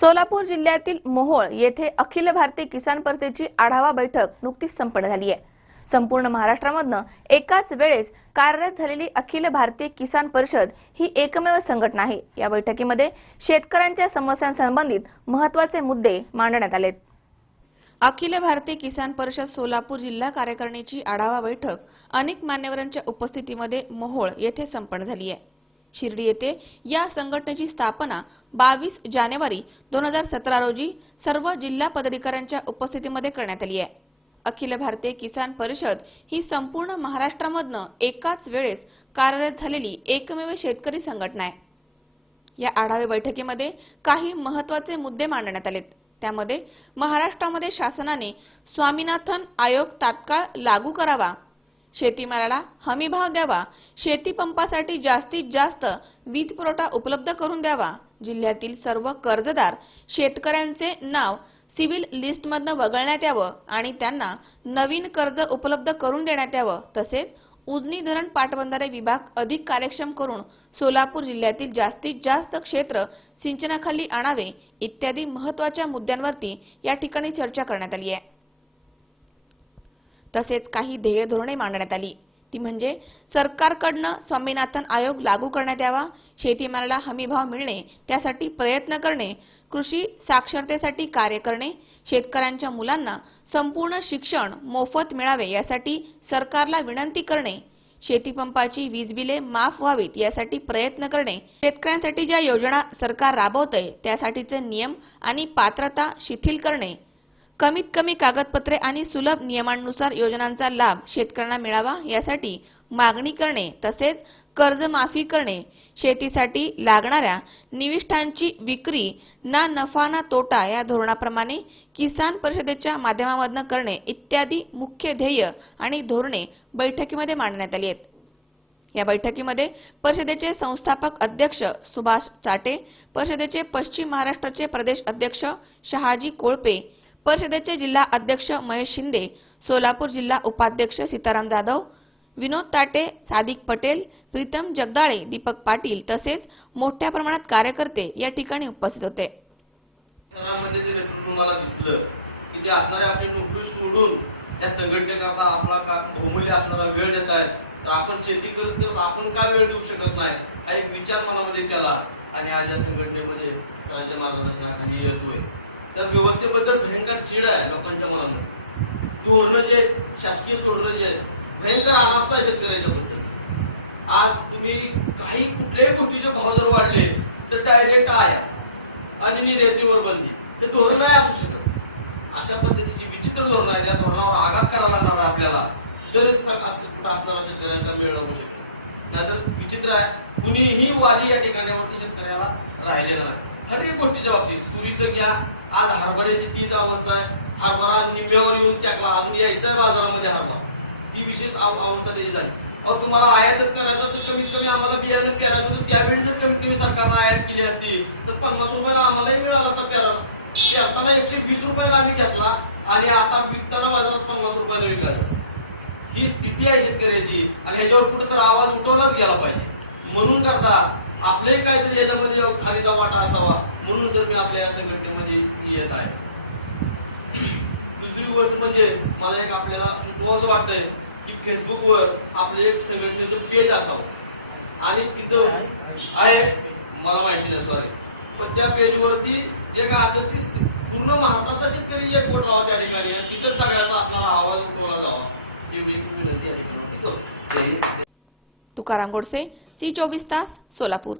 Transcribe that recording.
सोलापूर जिल्ह्यातील मोहोळ येथे अखिल भारतीय किसान परिषदेची आढावा बैठक नुकतीच संपन्न झाली आहे. संपूर्ण महाराष्ट्रामधनं एकाच वेळेस कार्यरत झालेली अखिल भारतीय किसान परिषद ही एकमेव संघटना आहे. या बैठकीमध्ये शेतकऱ्यांच्या समस्यांसंबंधित महत्त्वाचे मुद्दे मांडण्यात आलेत. अखिल भारतीय किसान परिषद सोलापूर जिल्हा कार्यकारिणीची आढावा बैठक अनेक मान्यवरांच्या उपस्थितीमध्ये मोहोळ येथे संपन्न झाली आहे. शिर्डी येथे या संघटनेची स्थापना बावीस जानेवारी दोन हजार सतरा रोजी सर्व जिल्हा पदाधिकाऱ्यांच्या उपस्थितीमध्ये करण्यात आली आहे. अखिल भारतीय किसान परिषद ही संपूर्ण महाराष्ट्रामधनं एकाच वेळेस कार्यरत झालेली एकमेव शेतकरी संघटना आहे. या आढावा बैठकीमध्ये काही महत्त्वाचे मुद्दे मांडण्यात आलेत. त्यामध्ये महाराष्ट्रामध्ये शासनाने स्वामीनाथन आयोग तात्काळ लागू करावा शेतीमालाला हमीभाव द्यावा. शेती पंपासाठी जास्तीत जास्त वीज पुरवठा उपलब्ध करून द्यावा. जिल्ह्यातील सर्व कर्जदार शेतकऱ्यांचे नाव सिव्हिल लिस्टमधनं वगळण्यात यावं आणि त्यांना नवीन कर्ज उपलब्ध करून देण्यात यावं. तसेच उजनी धरण पाटबंधारे विभाग अधिक कार्यक्षम करून सोलापूर जिल्ह्यातील जास्तीत जास्त क्षेत्र सिंचनाखाली आणावे इत्यादी महत्त्वाच्या मुद्द्यांवरती या ठिकाणी चर्चा करण्यात आली आहे. तसेच काही ध्येय धोरणे मांडण्यात आली. ती म्हणजे सरकारकडनं स्वामीनाथन आयोग लागू करण्यात यावा शेतीमालाला हमीभाव मिळणे त्यासाठी प्रयत्न करणे कृषी साक्षरतेसाठी कार्य करणे शेतकऱ्यांच्या मुलांना संपूर्ण शिक्षण मोफत मिळावे यासाठी सरकारला विनंती करणे शेतीपंपाची वीज बिले माफ व्हावीत यासाठी प्रयत्न करणे शेतकऱ्यांसाठी ज्या योजना सरकार राबवतंय त्यासाठीचे नियम आणि पात्रता शिथिल करणे कमीत कमी कागदपत्रे आणि सुलभ नियमांनुसार योजनांचा लाभ शेतकऱ्यांना मिळावा यासाठी मागणी करणे तसेच कर्जमाफी करणे शेतीसाठी लागणाऱ्या निविष्ठांची विक्री ना नफा ना तोटा या धोरणाप्रमाणे किसान परिषदेच्या माध्यमामधनं करणे इत्यादी मुख्य ध्येय आणि धोरणे बैठकीमध्ये मांडण्यात आली आहेत. या बैठकीमध्ये परिषदेचे संस्थापक अध्यक्ष सुभाष चाटे परिषदेचे पश्चिम महाराष्ट्राचे प्रदेश अध्यक्ष शहाजी कोळपे परिषदेचे जिल्हा अध्यक्ष महेश शिंदे सोलापूर जिल्हा उपाध्यक्ष सीताराम जाधव विनोद ताटे सादिक पटेल प्रीतम जगदाळे दीपक पाटील तसेच मोठ्या प्रमाणात कार्यकर्ते या ठिकाणी उपस्थित होते. आपण शेती करत तर आपण काय वेळ देऊ शकत नाही? हा एक विचार मनामध्ये केला आणि आज या संघटनेमध्ये सरांच्या मार्गदर्शनाखाली येतोय. तर व्यवस्थेबद्दल भयंकर चीड आहे लोकांच्या मनामध्ये. धोरणं जे आहेत, शासकीय धोरणं जे आहेत भयंकर अनास्था आहे शेतकऱ्याच्या बद्दल आज तुम्ही काही कुठल्याही गोष्टीचे भाव जर वाढले तर डायरेक्ट आय. आणि निर्यातीवर बंदी ते धोरण नाही असू शकत. अशा पद्धतीची विचित्र धोरण आहे. त्या धोरणावर आघात करायला लागणार आपल्याला तरच कुठं असणारा शेतकऱ्यांचा मेळ लागू शकतो. नाहीतर विचित्र आहे. कुणीही वारी या ठिकाणावरती शेतकऱ्याला राहिलेला नाही. हर एक गोष्टीच्या बाबतीत तुरीचं तर घ्या आज हरभऱ्याची तीच अवस्था आहे. हरभरा निंब्यावर येऊन टाकला अजून यायचा आहे बाजारामध्ये हरभरा. ती विशेष अवस्था त्याची झाली. अहो तुम्हाला आयातच करायचा तर कमीत कमी आम्हाला बियाणं पेरायचं तर त्यावेळी जर कमीत कमी सरकारनं आयात केली असती तर पन्नास रुपयाला आम्हालाही मिळाला असता पेराला पेरताना एकशे वीस रुपयाला आम्ही घेतला आणि आता पिकताना बाजारात पन्नास रुपयाला विकायचा. ही स्थिती आहे शेतकऱ्याची आणि याच्यावर कुठं तर आवाज उठवलाच गेला पाहिजे. म्हणून करता आपलंही काहीतरी याच्यामध्ये खालीचा वाटा असावा. म्हणून जर मी आपल्या या संघटनेमध्ये येत आहे. दुसरी गोष्ट म्हणजे मला एक आपल्याला महत्वाचं वाटतंय की फेसबुकवर आपलं एक संघटनेचं पेज असावं. आणि तिथं आहे मला माहिती नाही सॉरी पण त्या पेजवरती जे काय असतं ती पूर्ण महाराष्ट्रातला शेतकरी एक बोट राहावा त्या ठिकाणी तिथं सगळ्याचा असणारा आवाज उठवला जावा ही मी विनंती या ठिकाणी तुकाराम गोडसे सी चोवीस तास सोलापूर.